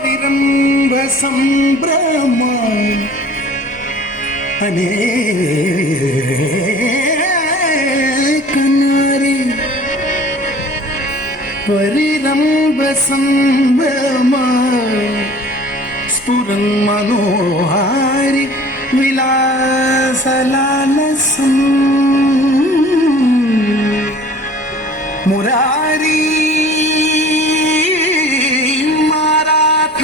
परिरंभ संभ्रम अनेक नारी परिरंभ संभ्रम स्फुरन् मनोहारि विलासलालसं मुरारी मारात्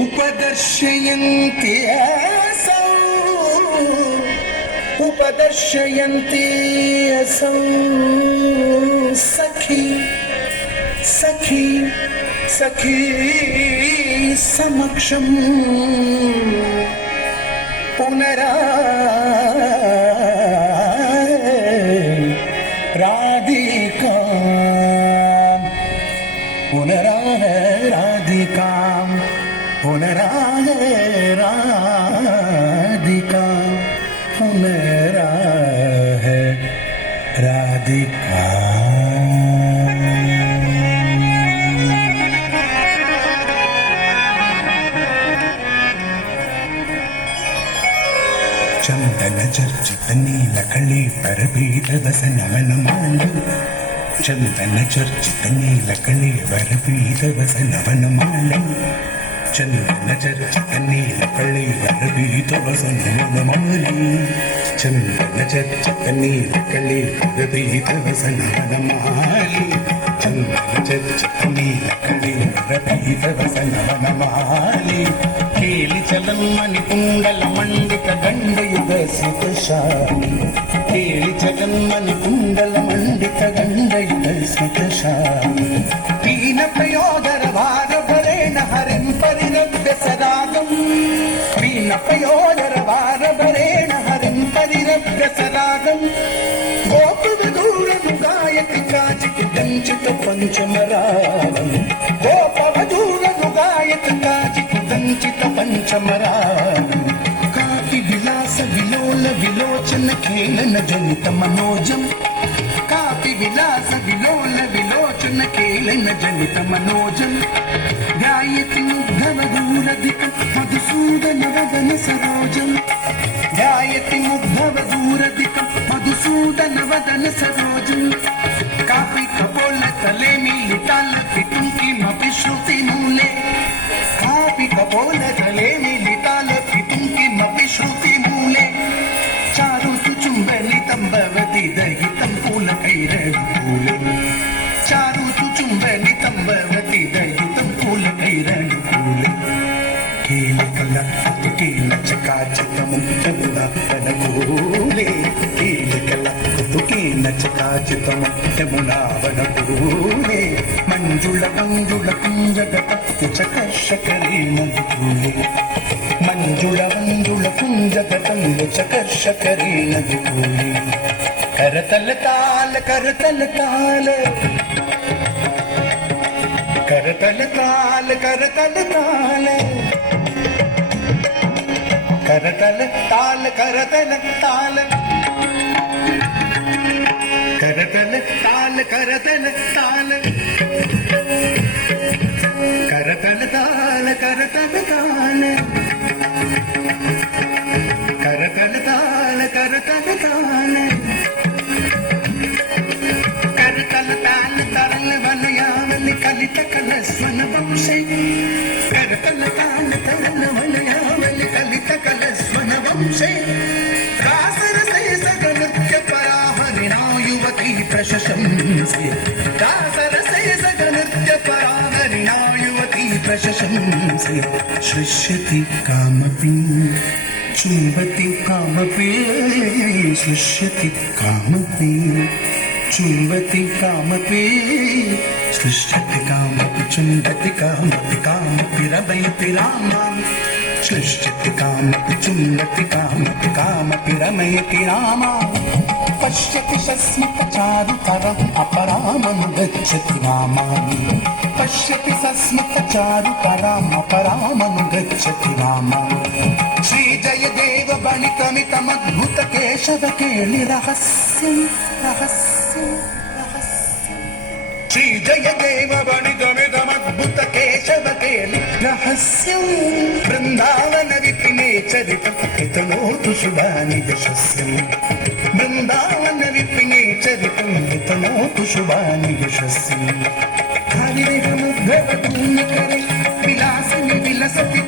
उपदर्शयन्ति असौ सखी सखी सखी समक्षं पुनरा राधिका पुनरा राधिका पुनरा राधिका पुनरा राधिका ಚಂದನ ಚರ್ಚಿತ ನೀಲಕಳಿ ಪರಪೀಠ ವಸನವನಮಾಲಿ ಚಂದನ ಚರ್ಚಿತ ನೀಲಕಳಿ ಪರಪೀಠ ವಸನವನಮಾಲಿ ಚಂದನ ಚರ್ಚಿತ ನೀಲಕಳಿ ಪರಪೀಠ ವಸನವನಮಾಲಿ ಚಂದನ ಚರ್ಚಿತ ನೀಲಕಳಿ ಪರಪೀಠ ವಸನವನಮಾಲಿ ಚಂದನ ಚರ್ಚಿತ ನೀಲಕಳಿ ಪರಪೀಠ ವಸನವನಮಾಲಿ ಕೇಳಿ ಚಲನ್ಮನಿ ಕುಂಡಲ ಮಂಡಿತ ಗಂಡಯುಗ ಸ್ಮಿತಶಾಲಿ ಕೇಳಿ ಚಲನ್ಮನಿ ಕುಂಡಲ ಮಂಡಿತ ಗಂಡಯುಗ ಸ್ಮಿತಶಾಲಿ ಪೀನ ಪ್ರಯೋದರ ಭಾರ ಭರೇಣ ಹರಿಂ ಪರಿರಭ್ಯ ಸರಾಗಂ ಪೀನ ಪ್ರಯೋದರ ಭಾರ ಭರೇಣ ಹರಿಂ ಪರಿರಭ್ಯ ಸರಾಗಂ ಗೋಪುರ ದೂರನು ಗಾಯತಿ ಕಾಚಿತಿ ದಂಚಿತ ಪಂಚಮರಾಗಂ ಗೋಪುರ ದೂರನು ಗಾಯತಿ ಕಾಚಿತಿ ದಂಚಿತ पंचमरागं कापि विलास विलोल विलोचन खेलन जनित मनोजं कापि विलास विलोल विलोचन खेलन जनित मनोजं ध्यायति मुग्धव दूरधिकं मधुसूदन वदन सरोजं ध्यायति मुग्धव दूरधिकं मधुसूदन वदन सरोजं कापि कपोल तले मीलिताल पितुंकिमपि श्रुति मूले कापि कपोल तले मीलिताल पितुंकिमपि श्रुति मूले चारु चुंबलितं भवति दहितं फूलकैरनुकूलं चारु चुंबलितं भवति दहितं फूलकैरनुकूलं कीलकला कीलचकाचितमुक्तमुनावनकूले कीलकला कीलचकाचितमुक्तमुनावनकूले मंजुळ मंजुळ कुंजगत चकर्षकरेणुकूले मंजुळ मंजुळ कुंजगत चकर्षकरेणुकूले करतल ताल करतल ताल करतल ताल करतल ताल करतल ताल करतल ताल करतल ताल करतल ताल करतल ताल करतल ताल करतल ताल करतल ताल करतल ताल तरल वलयावल कलित कलस्वन वंशे करतल ताल तरल वलयावल कलित कलस्वन वंशे रासरसे सगनृत्य पराहरिणा युवती प्रशंसे रासरसे सगनृत्य पराहरिणा युवती प्रशंसे सृष्यति कामपि चुम्बति कामपि सृष्यति कामपि चुम्बति कामपि सृष्यति कामपि चुम्बति कामपि कामपि रमयति रामां सृष्यति कामपि चुम्बति कामपि कामपि रमयति रामां पश्यति सस्मितचारुतरम् अपरामनुगच्छति रामानि पश्यति सस्मितचारुतराम् अपरामनुगच्छति रामानि श्रीजयदेव बणितमितमद्भुत केशव केळि रहस्यं रहस्यं रहस्यं श्रीजयदेव बणितमितमद्भुत केशव రహస్యం బృందావన విపినే చరితం హితనోతు శుభాని యశస్యం బృందావన విపినే చరితం హితనోతు శుభాని యశస్యం హరివేగముద్భవతూన కరే విలాసిని విలసతి